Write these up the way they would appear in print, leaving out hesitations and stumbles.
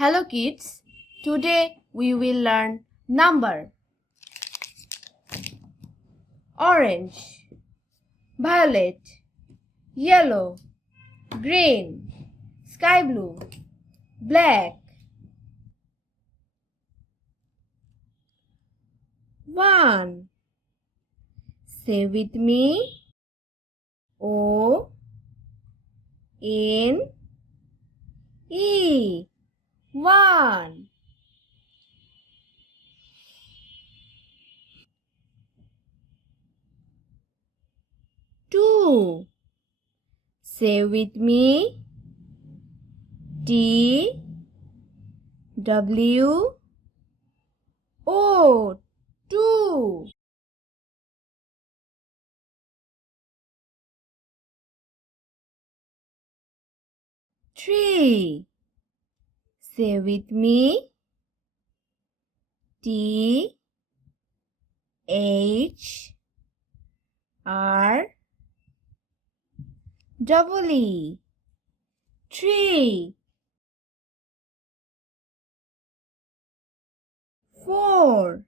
Hello kids, today we will learn number. Orange, violet, yellow, green, sky blue, black. 1. Say with me. O N E 1. 2. Say with me. T W O 2. 3. Say with me. T H R double E 3. 4.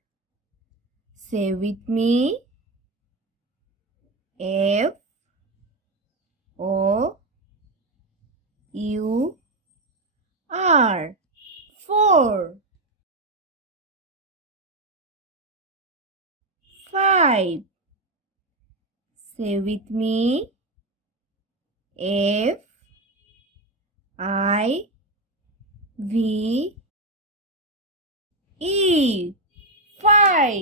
Say with me. F O U R 4. 5. Say with me. F I V E 5.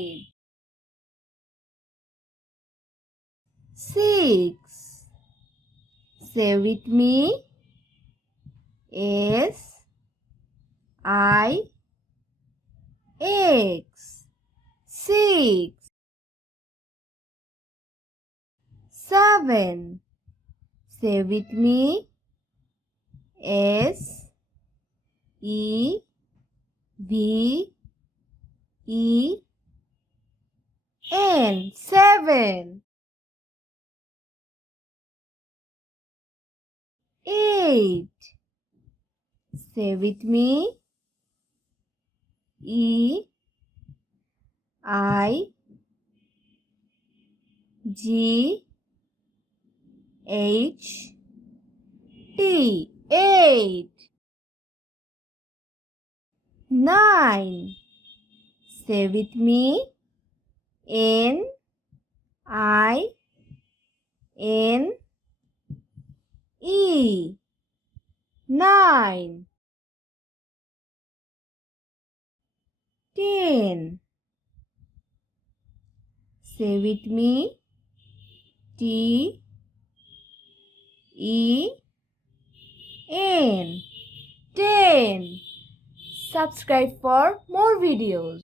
6. Say with me. S I X 6. 7. Say with me. S E V E N 7. 8. Say with me. E I G H T 8. 9. Say with me. N I N E 9. 10. Say with me. T E N 10. Subscribe for more videos.